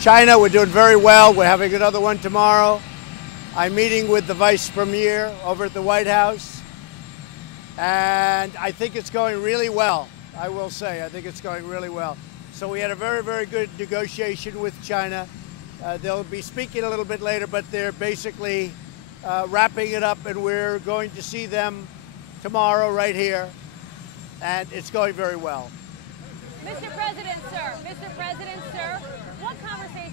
China, we're doing very well. We're having another one tomorrow. I'm meeting with the Vice Premier over at the White House, and I think it's going really well. I will say, I think it's going really well. So we had a very, very good negotiation with China. They'll be speaking a little bit later, but they're basically wrapping it up, and we're going to see them tomorrow right here, and it's going very well. Mr. President, sir, what conversation?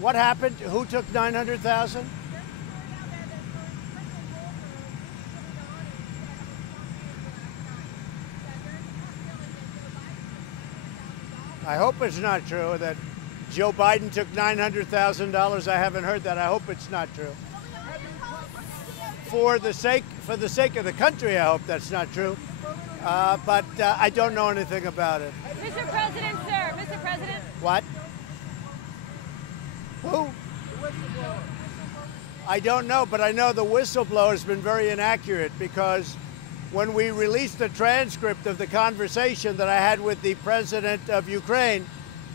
What happened? Who took 900,000? I hope it's not true that Joe Biden took $900,000. I haven't heard that. I hope it's not true. For the sake of the country, I hope that's not true. But I don't know anything about it. Mr. President, sir, Mr. President. What? Who? I don't know, but I know the whistleblower has been very inaccurate, because when we released the transcript of the conversation that I had with the president of Ukraine,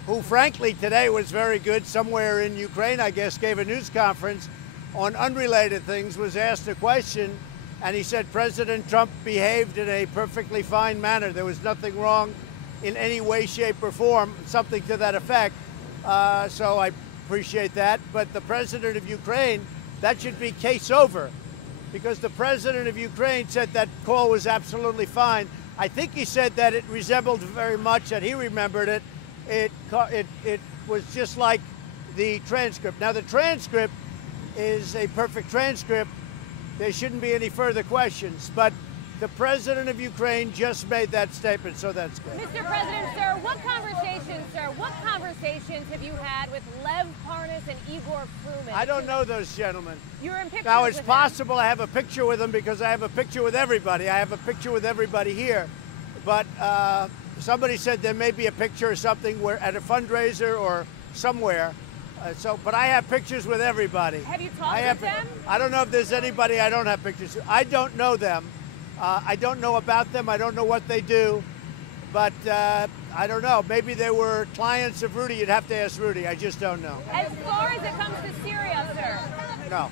who frankly today was very good, somewhere in Ukraine, I guess, gave a news conference on unrelated things, was asked a question, and he said President Trump behaved in a perfectly fine manner. There was nothing wrong in any way, shape, or form, something to that effect. So I appreciate that. But the president of Ukraine, that should be case over, because the president of Ukraine said that call was absolutely fine. I think he said that it resembled very much, that he remembered it. It was just like the transcript. Now, the transcript is a perfect transcript. There shouldn't be any further questions. But the president of Ukraine just made that statement, so that's good. Mr. President, sir, what conversations have you had with Lev Parnas and Igor Fruman? I don't know those gentlemen. You're in pictures Now, it's with possible I have a picture with them, because I have a picture with everybody. I have a picture with everybody here. But somebody said there may be a picture or something where at a fundraiser or somewhere. But I have pictures with everybody. Have you talked with them? I don't know if there's anybody I don't have pictures with. I don't know them. I don't know about them. I don't know what they do. But I don't know. Maybe they were clients of Rudy. You'd have to ask Rudy. I just don't know. As far as it comes to Syria, sir. No.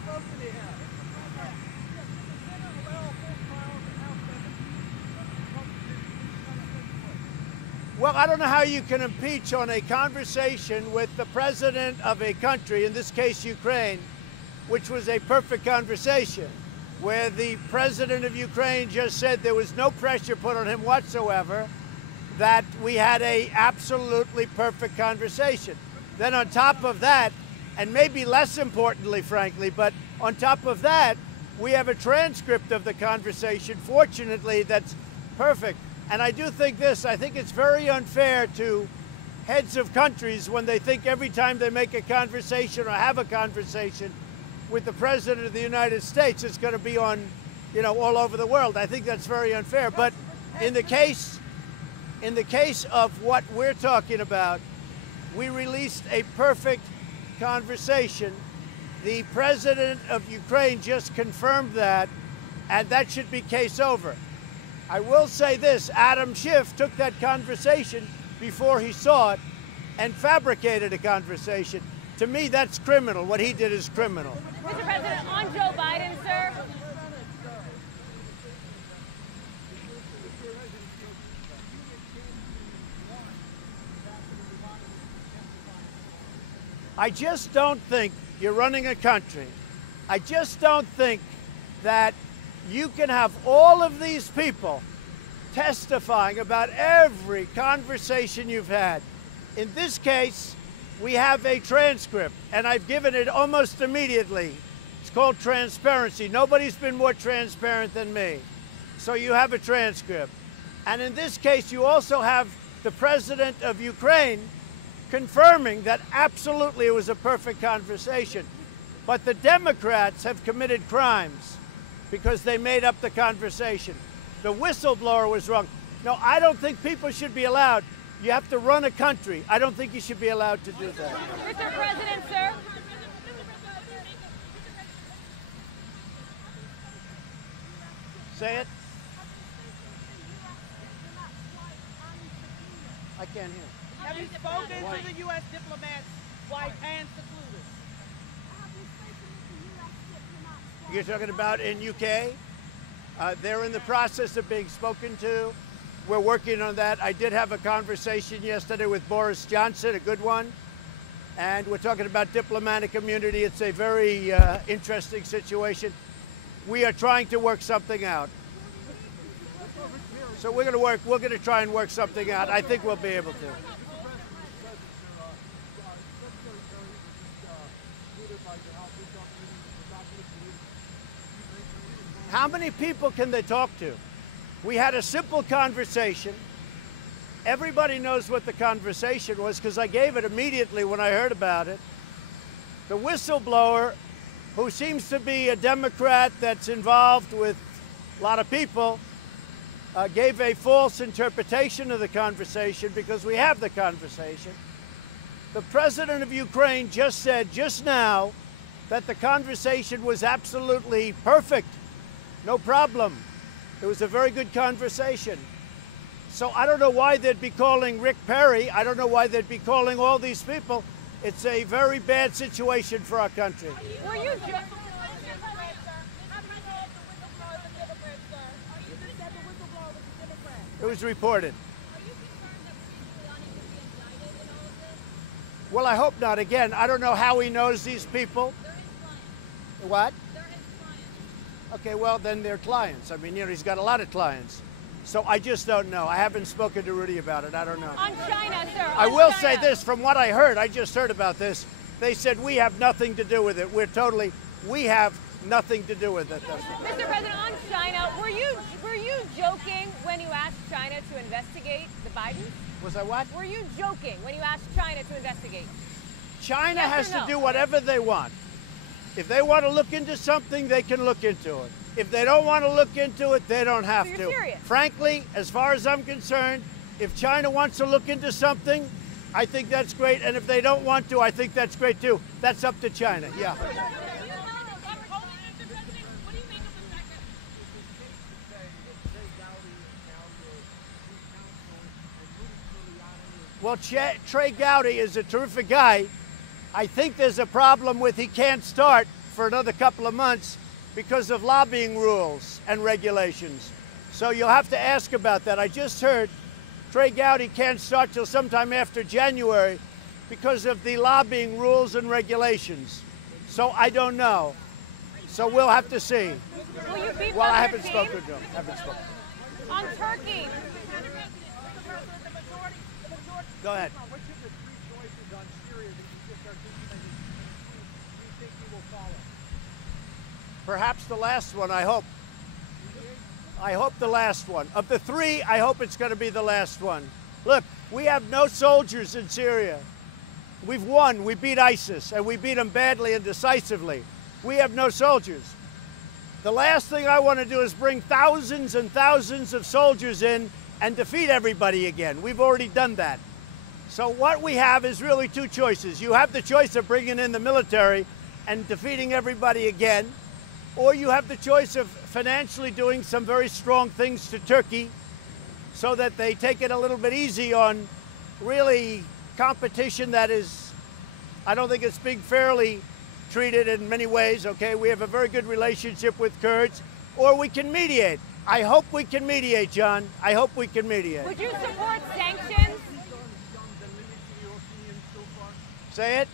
Well, I don't know how you can impeach on a conversation with the president of a country, in this case Ukraine, which was a perfect conversation, where the president of Ukraine just said there was no pressure put on him whatsoever, that we had a absolutely perfect conversation. Then on top of that, and maybe less importantly, frankly, but on top of that, we have a transcript of the conversation, fortunately, that's perfect. And I do think this, I think it's very unfair to heads of countries when they think every time they make a conversation or have a conversation with the president of the United States, it's going to be on, all over the world. I think that's very unfair. But in the case of what we're talking about, we released a perfect conversation. The president of Ukraine just confirmed that, and that should be case over. I will say this, Adam Schiff took that conversation before he saw it and fabricated a conversation. To me, that's criminal. What he did is criminal. Mr. President, on Joe Biden, sir. I just don't think you're running a country. I just don't think that you can have all of these people testifying about every conversation you've had. In this case, we have a transcript, and I've given it almost immediately. It's called transparency. Nobody's been more transparent than me. So you have a transcript. And in this case, you also have the president of Ukraine confirming that absolutely it was a perfect conversation. But the Democrats have committed crimes because they made up the conversation. The whistleblower was wrong. No, I don't think people should be allowed. You have to run a country. I don't think you should be allowed to do that. Mr. President, sir. Say it. I can't hear. Have you spoken to the U.S. diplomats, white and secluded? You're talking about in UK? They're in the process of being spoken to. We're working on that. I did have a conversation yesterday with Boris Johnson, a good one. And we're talking about diplomatic immunity. It's a very interesting situation. We are trying to work something out. So we're going to try and work something out. I think we'll be able to. How many people can they talk to? We had a simple conversation. Everybody knows what the conversation was because I gave it immediately when I heard about it. The whistleblower, who seems to be a Democrat that's involved with a lot of people, gave a false interpretation of the conversation because we have the conversation. The president of Ukraine just said just now that the conversation was absolutely perfect. No problem. It was a very good conversation. So I don't know why they'd be calling Rick Perry. I don't know why they'd be calling all these people. It's a very bad situation for our country. Were you It was reported. Well, I hope not. Again, I don't know how he knows these people. What? Okay, well, then they're clients. I mean, you know, he's got a lot of clients. So I just don't know. I haven't spoken to Rudy about it. I don't know. on China, sir? I will say this, from what I heard, I just heard about this, they said we have nothing to do with it. We have nothing to do with it. Mr. President, on China, were you joking when you asked China to investigate the Bidens? Was I what? Were you joking when you asked China to investigate? China Yes or has no? to do whatever they want. If they want to look into something, they can look into it. If they don't want to look into it, they don't have So to. you're serious? Frankly, as far as I'm concerned, if China wants to look into something, I think that's great. And if they don't want to, I think that's great too. That's up to China. Yeah. Well, Trey Gowdy is a terrific guy. I think there's a problem with he can't start for another couple of months because of lobbying rules and regulations. So you'll have to ask about that. I just heard Trey Gowdy can't start till sometime after January because of the lobbying rules and regulations. So I don't know. So we'll have to see. Will you beef Well, up I your haven't team? spoken to him. On Turkey, Go ahead. Which of the three choices on Syria that you just articulated do you think you will follow? Perhaps the last one, I hope. I hope the last one. Of the three, I hope it's going to be the last one. Look, we have no soldiers in Syria. We've won. We beat ISIS, and we beat them badly and decisively. We have no soldiers. The last thing I want to do is bring thousands and thousands of soldiers in and defeat everybody again. We've already done that. So what we have is really two choices. You have the choice of bringing in the military and defeating everybody again, or you have the choice of financially doing some very strong things to Turkey so that they take it a little bit easy on really competition that is, I don't think it's being fairly treated in many ways, okay? We have a very good relationship with Kurds, or we can mediate. I hope we can mediate, John. I hope we can mediate. would you support sanctions? Say it.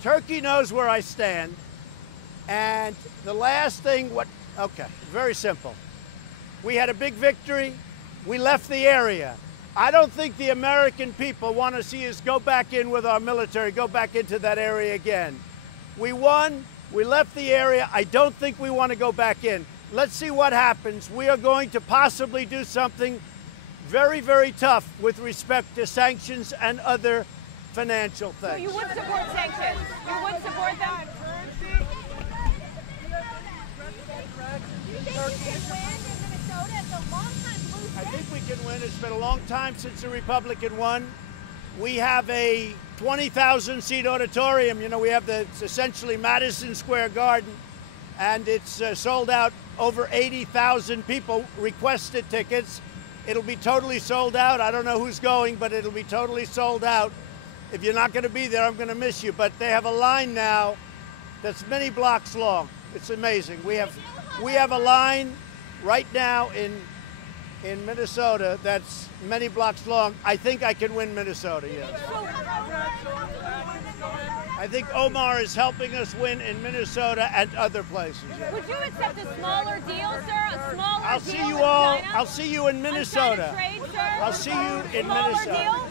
Turkey knows where I stand. And the last thing, okay, very simple. We had a big victory. We left the area. I don't think the American people want to see us go back in with our military, go back into that area again. We won. We left the area. I don't think we want to go back in. Let's see what happens. We are going to possibly do something very, very tough with respect to sanctions and other financial things. So you would support sanctions? You would support them? I think we can win. It's been a long time since the Republican won. We have a 20,000 seat auditorium. You know, we have it's essentially Madison Square Garden. and it's sold out. Over 80,000 people requested tickets. It'll be totally sold out. I don't know who's going, but it'll be totally sold out. If you're not going to be there, I'm going to miss you. But they have a line now that's many blocks long. It's amazing. We have a line right now in Minnesota that's many blocks long. I think I can win Minnesota, yes. I think Omar is helping us win in Minnesota and other places. Yes. Would you accept a smaller deal, sir? A smaller I'll deal see you with all. China? I'll see you in Minnesota. Trade, sir? I'll see you in Smaller Minnesota. deal?